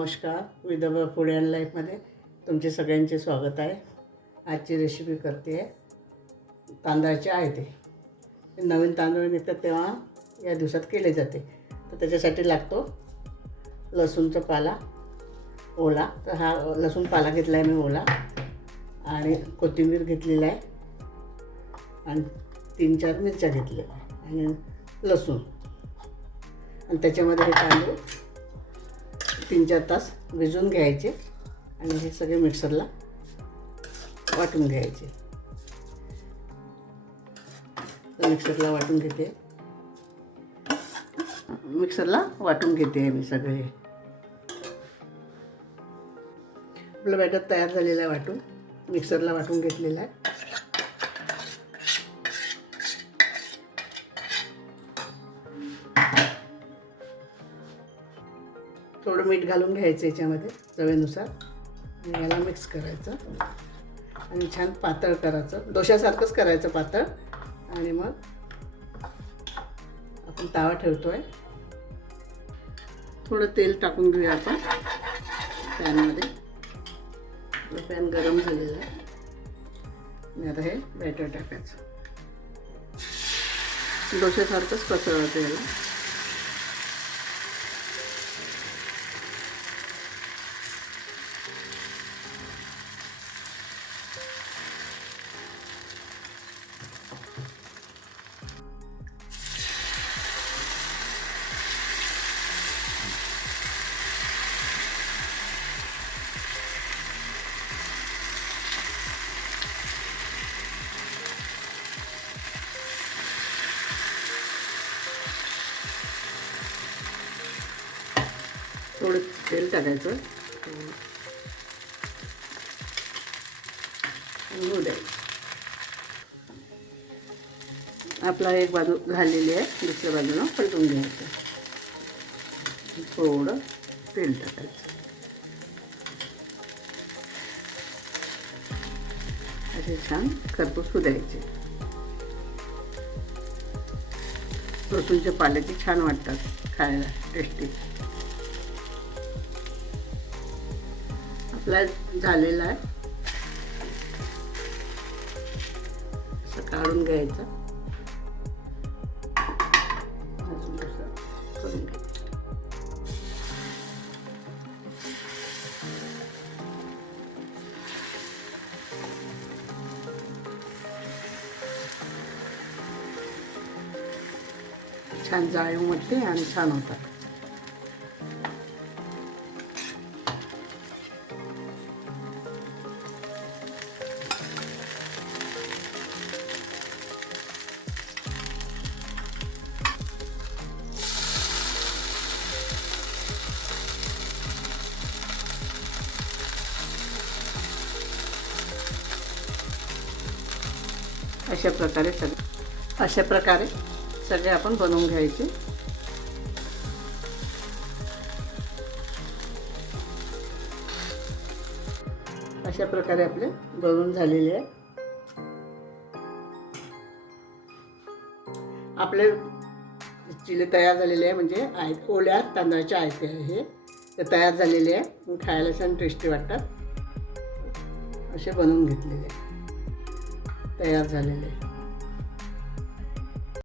नमस्कार. Vidarbha food and लाईफमध्ये तुमचे सगळ्यांचे स्वागत आहे. आजची रेसिपी करते आहे तांदळाचे आयते. नवीन तांदूळ निघतात तेव्हा या दिवसात केले जाते. तर त्याच्यासाठी लागतो लसूणचा पाला ओला. तर हा लसूण पाला घेतला आहे मी ओला, आणि कोथिंबीर घेतलेला आहे, आणि 3-4 मिरच्या घेतलेल्या आहे, आणि लसूण. आणि त्याच्यामध्ये हे तांदूळ 3-4 तास भिजवून घ्यायचे, आणि हे सगळे मिक्सरला वाटून घ्यायचे. मिक्सरला वाटून घेते मी सगळे. आपलं बॅटर तयार झालेलं आहे, मिक्सरला वाटून घेतलेलं आहे. थोडं मीठ घालून घ्यायचं याच्यामध्ये चवीनुसार, आणि याला मिक्स करायचं, आणि छान पातळ करायचं, डोश्यासारखंच करायचं पातळ. आणि मग आपण तवा ठेवतोय. थोडं तेल टाकून घेऊया आपण पॅनमध्ये. पॅन गरम झालेलं आहे, आणि आता हे बॅटर टाकायचं. डोश्यासारखंच पसरवायचं याला. थोडं तेल टाकायचं, होऊ द्यायचं. आपला एक बाजू झालेली आहे, दुसऱ्या बाजूला पलटून घ्यायचं. थोडं तेल टाकायचं, असे छान खरपूस होऊ द्यायचे. लसूणचे पाल्याचे छान वाटतात खायला, टेस्टी. आपला झालेला आहे, असं काढून घ्यायचं, करून घ्यायचं. छान जाळी उमटते आणि छान होतात. अशा प्रकारे सगळे आपण बनवून घ्यायचे. अशा प्रकारे आपले बनवून झालेले आहे. आपले चिले तयार झालेले आहे, म्हणजे ओल्या तांदळाचे आयते हे ते तयार झालेले आहे. खायला छान टेस्टी वाटतात. असे बनवून घेतलेले तयार झालेले.